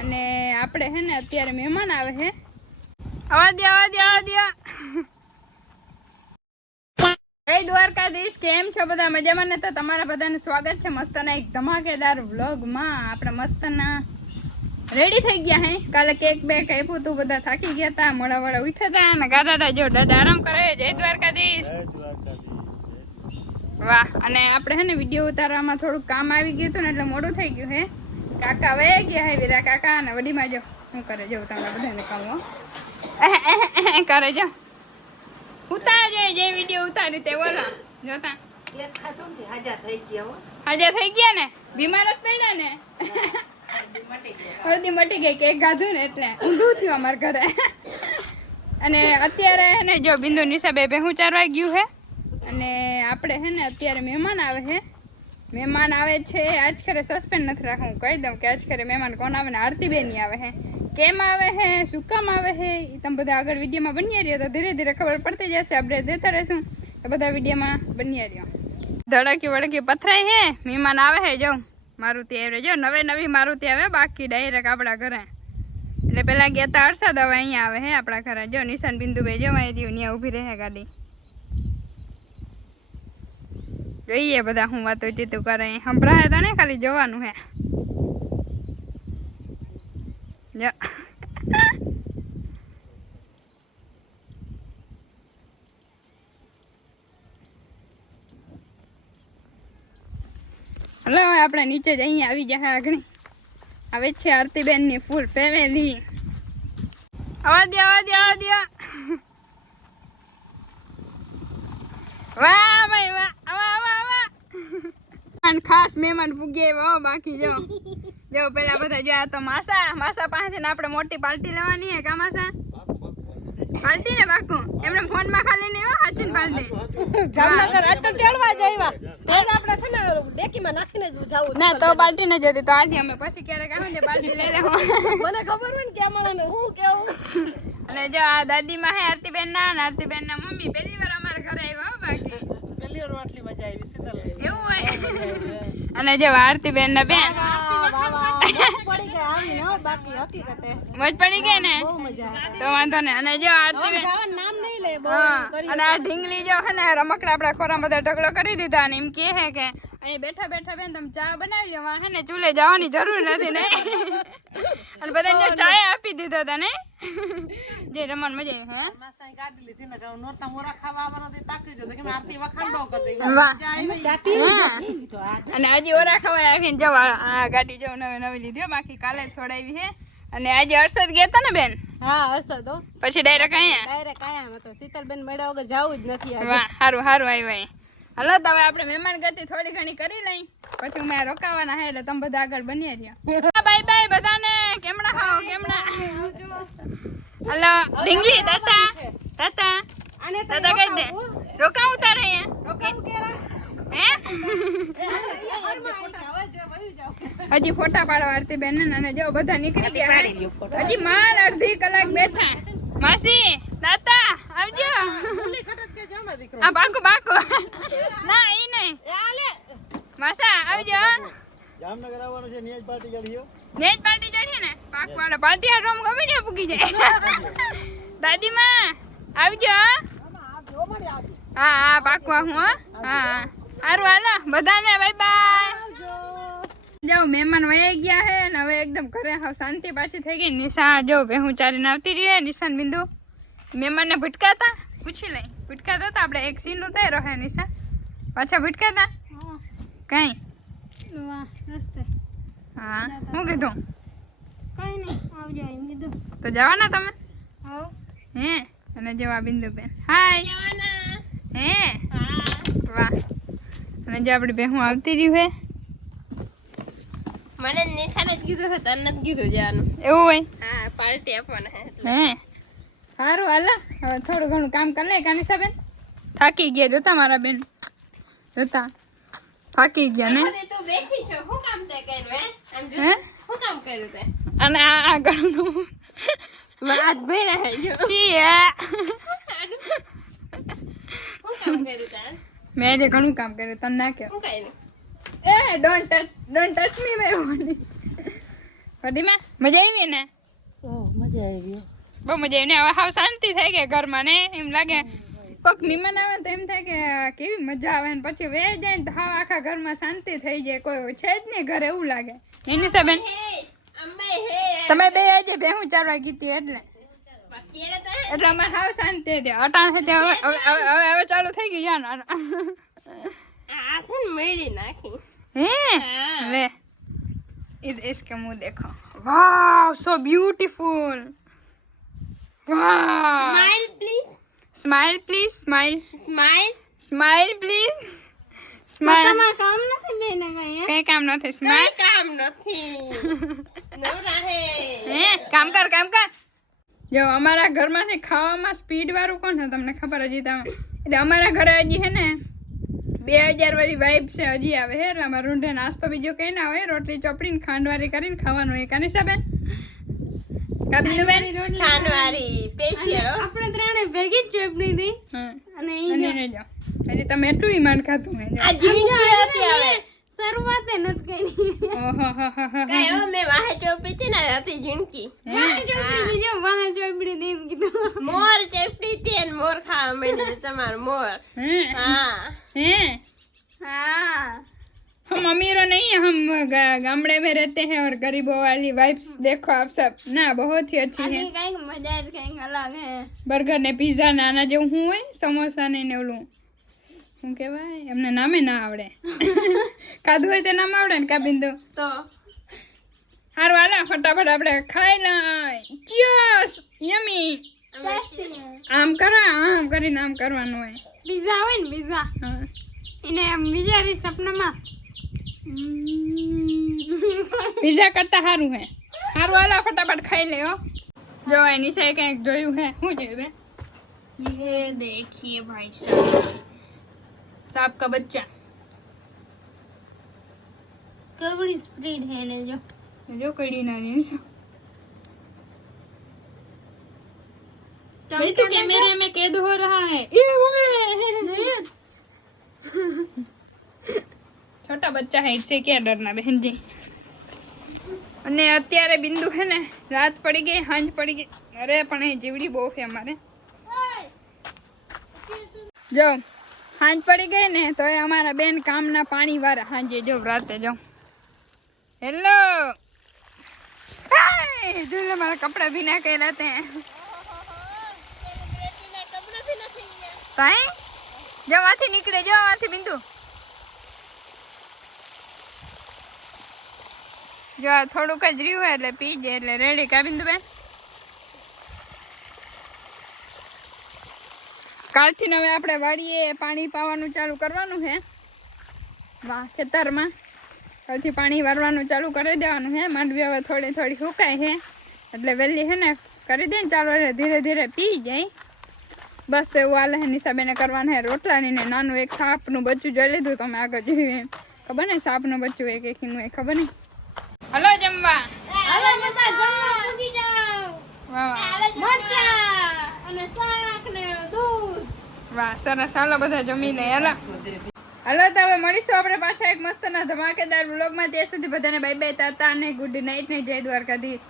અને આપણે હે ને અત્યારે મહેમાન આવે છે. આવા દો જય દ્વારકાધીશ. કેમ છો બધા? મજામાં ને? તો તમારા બધાનું સ્વાગત છે મસ્તના એક ધમાકેદાર વ્લોગમાં. આપણે મસ્તના રેડી થઈ ગયા હે. કાલે કેક બેક આપ્યું તું, બધા થાકી ગયા હતા, મોડા મોડા ઉઠ્યા હતા અને ગાડા જો દાદા આરામ કરે. જય દ્વારકાધીશ. વાહ. અને આપણે હે ને વિડીયો ઉતારવામાં થોડુંક કામ આવી ગયું હતું ને એટલે મોડું થઈ ગયું હે. કાકા વહી ગયા હે, વીરા કાકા અને વડીમાં જો શું કરે જો તમારા બધાને કામ કરે જો ઉતાર જોઈએ. જે વિડીયો ઉતારી તે બોલો જોતા હાજર થઈ ગયા ને, બીમાર જ પડ્યા ને, હળદી મટી ગઈ કેક ગાધું ને એટલે ઊંધું થયું અમારા ઘરે. અને અત્યારે હે ને જો બિંદુ નિશા બે ભેહું ચારવા ગયું હે. અને આપણે હે ને અત્યારે મહેમાન આવે છે. મહેમાન આવે છે આજ ખરે સસ્પેન્ડ નથી રાખવું, કહી દઉં કે આજ ખરે મહેમાન કોણ આવે ને આરતીબેન આવે છે. કેમ આવે છે, શું કામ આવે છે, એ તમે બધા આગળ વિડીયોમાં બન્યા રહ્યો તો ધીરે ધીરે ખબર પડતી જશે. અપડેટ દેતા રહેશું તો બધા વિડીયોમાં બન્યા રહ્યો. ધડકી વડકી પથરાઈ હે, મહેમાન આવે છે. જો મારુતિ આવે, જો નવી મારુતિ આવે, બાકી ડાયરેક્ટ આપણા ઘરે. એટલે પેલા ગયા તા હર્ષદ, હવે અહીંયા આવે હે આપણા ઘરે. જો નિશાન બિંદુભાઈ જો અહીં રહ્યું, ત્યાં ઊભી રહે ગાડી. જોઈએ બધા હું વાતો ચીતું કરે, સંભળાય તો ને ખાલી જોવાનું હે. જો હલો, આપણે નીચે જ અહીંયા આવી ગયા આગળ. આવે છે આરતીબેન ની ફૂલ ફેમિલી. આવા દો વાહ ભાઈ વાહ. ખાસ મહેમાન પૂગે બાકી જો પેલા બધા જો આ તો માસા પાસેથી આપણે મોટી પાર્ટી લેવાની હે. કા માસા પાર્ટી ને બાકુ એમને ફોન માં ખાલી નહીં હો, હાચીન પાર્ટી જામનગર આજ તો તેડવા જ આવ્યા. તેજ આપણે છે ને ડેકીમાં નાખીને જ જાવું ના તો પાર્ટી ને જતી તો આજે અમે પછી ક્યારેક આવે ને પાર્ટી લઈ લેવો. મને ખબર હોય ને કે મને હું કેવું. અને જો આ દાદી માં હે આરતીબેન ના મમ્મી પહેલી વાર અમારા ઘરે આવ્યા. બાકી પહેલી વાર આટલી મજા આવી શીતલ એવું હોય. અને જો આરતીબેન ના બેન મોજ પડી ગઈ ને તો વાંધો ને. અને જો આરતીબેન અને આ ઢીંગલી જો હે ને રમકડા આપડા ખોરા બધા ઢગલો કરી દીધા. અને એમ કે હે કે અહીં બેઠા બેન તમે ચા બનાવી લો, હે ને ચૂલે જવાની જરૂર નથી ને. અને બધાને ચા આપી દીધો હતા ને. જે રમણ મજા અને આજે ઓરા ખવાય આવીને જો આ ગાડી જો નવી લીધી, બાકી કાલે છોડાવી છે. અને આજે હર્ષદ ગયા હતા ને બેન? હા હર્ષદ પછી ડાયરેક્ટ અહીંયા તો શીતલબેન મળ્યા વગર જવું જ નથી. વાહ સારું આવ્યા. હલો તો હવે આપણે મહેમાન ગતિ થોડી ઘણી કરી લઈ, પછી મેં રોકાવાના હે એટલે તમે બધા આગળ બન્યા રહ્યા. બાય બધાને. કેમણા ખાઓ કેમણા? હલો ઢીંગલી તાતા કઈ દે રોકાવ ઉતારે હજી ફોટા પાડવા આરતી બેન. અને જો બધા નીકળી ગયા, હજી માલ અડધી કલાક બેઠા. માસી તાતા આવજો. આ બાકુ ના ઈ નહીં માસા આવજો. જામનગર આવવાનું છે, નેજ પાર્ટી ચડી ને પાક વાળા પાર્ટી આ રોમ ગમે ને પૂગી જાય. દાદીમાં આવજો. હા પાકવા હું હા સારું હાલો બધાને બાય. જાઓ મહેમાન વહી ગયા હે ને હવે એકદમ ઘરે શાંતિ પાછી થઈ ગઈ. નિશા જો ભેહું ચારીને આવતી રહી હે. નિશાન બિંદુ મહેમાનને ભટકાતા પૂછી લઈ. ભટકાતા હતા આપણે એક સીન ઉતાર્યો હે. નિશા પાછા ભટકાતા કઈ હા શું કીધું? કઈ નહીં આવજો એમ કીધું. તો જવાના તમે? હે અને જવા બિંદુ બેન હાય હે વાહ. અને જો આપણી બેહું આવતી રહ્યું હે. મને નિશાને જ કીધું છે, તને જ કીધું જવાનું એવું હોય. હા પાર્ટી આપવાના હે સારું હાલો હવે થોડું ઘણું કામ કરી લે. કાનિશા બેન થાકી ગયા જોતા મારા બેન જોતા થાકી ગયા ને. તું બેઠી છો શું કામ તે કર્યું હે શું કામ કર્યું તે? અને આ ઘણું વાત ભેરા હે જો છી મેં જે ઘણું કામ કર્યું તને ના કે don't touch me my body. કઢીમાં મજા આવી ને? મજા આવી. બહુ મજા આવી ને. હવે હાવ શાંતિ થઈ ગઈ ઘરમાં ને. એમ લાગે કોક મહેમાન આવે તો એમ થાય કે કેવી મજા આવે ને પછી વે જાય ને તો હાવ આખા ઘરમાં શાંતિ થઈ જાય. કોઈ છે જ નહીં ઘરે એવું લાગે. એની સાબેન તમે બે આજે ભેહું ચારવા ગીતી એટલે અમારે હાવ શાંતિ હતી. અટાણ છે હવે ચાલુ થઈ ગઈ જાન મેળી નાખી હે લે इसके मुंह देखो वाह सो ब्यूटीफुल वाह smile please smile please smile smile smile please smile તમાર કામ નથી બેને કઈ કઈ કામ નથી સ્માइल કામ નથી નવરા હે હે કામ કર જો અમારા ઘરમાંથી ખાવામાં સ્પીડ વાળું કોણ છે તમને ખબર હજી તમે એટલે અમારા ઘરે હજી હે ને 2000 વાળી વાઇબ છે હજી આવે હે એટલે અમારા રૂંઢે નાસ્તો બીજો કઈ ના હોય રોટલી ચોપડીને ખાંડવારી કરીને ખાવાનું હોય કાની સાબેન કાબિંદુબેન ખાનવારી સ્પેશિયલ આપણે ત્રણે ભેગી જ ચોપડી દી અને અને જો હજી તમે એટલું ઈમાન ખાતું મેં આ જીવી હતી હવે શરૂઆત નથી કરી ઓહો હો હો હો કાયો મે વાહે ચોપડી હતી ને હતી જીણકી વાહે ચોપડી જો વાહે ચોપડી દે એમ કીધું મોર ચોપડી હતી ને મોર ખાવા માંડી તમાર મોર हाँ हैं हाँ हम अमीर नहीं हम गामड़े में रहते हैं और गरीबों वाली वाइब्स देखो आप सब ना बहुत ही अच्छी है कहीं मजा कहीं अलग है बर्गर ने पिज्जा ने आना जो હું હોય સમોસા ને ઓલું શું કહેવાય એમને નામે ના આવડે કાધું હોય તે નામ આવડે ને કા બિંદુ तो હારું હાલો ફટાફટ આપણે ખાઈ લઈ ચીયર્સ યમી આમ કરો આમ કરીને આમ કરવાનું હોય पिज्जा હોય ને पिज्जा હા એને આમ વિચારી સપનામાં पिज्जा करता हारू है हारू वाला फटाफट खाई ले हो जो है निशा कहीं जोયું है હું જોયું બે ये देखिए भाई साहब सांप का बच्चा કવડી સ્પ્રેડ હે ને જો जो कड़ी ना निशा बेटू कैमरे में कैद हो रहा है ये छोटा बच्चा है इससे क्या डरना बहन जी અને અત્યારે બિંદુ હે ને રાત પડી ગઈ સાંજ પડી ગઈ અરે પણ એ જીવડી બહુ છે અમારે જો સાંજ પડી ગઈ ને તો એ અમારા બેન કામના પાણી વાળા સાંજે જો રાતે જો હેલો જો हमारा कपड़ा भी ना कह रहते हैं જો આથી નીકળે જો આથી બિંદુ જો થોડુંક જ રહ્યું હોય એટલે પી જાય એટલે રેડી કા બિંદુબેન કાલથી હવે આપણે વાડીએ પાણી પાવાનું ચાલુ કરવાનું છે વાહ ખેતરમાં કાલથી પાણી વારવાનું ચાલુ કરી દેવાનું છે માંડવી હવે થોડી થોડી સુકાય છે એટલે વહેલી છે ને કરી દે ને ચાલુ એટલે ધીરે ધીરે પી જાય બસ તો એવું હાલે નિશાબેને કરવાનું છે રોટલાની ને નાનું એક સાપનું બચ્ચું જોઈ લીધું તમે આગળ જોયું ખબર ને સાપનું બચ્ચું એક એકનું એ ખબર નહીં હલો જમવા હાલો બધા જમવા ઉગી જાવ વાહ વાહ મરચા અને શાક ને દૂધ વાહ સરસ હાલો બધા જમી લે હાલો હાલો તો હવે મળીશું આપણે પાછા એક મસ્તના ધમાકેદાર વ્લોગમાં ત્યાં સુધી બધાને બાય બાય તાતા અને ગુડ નાઇટ ને જય દ્વારકાધીશ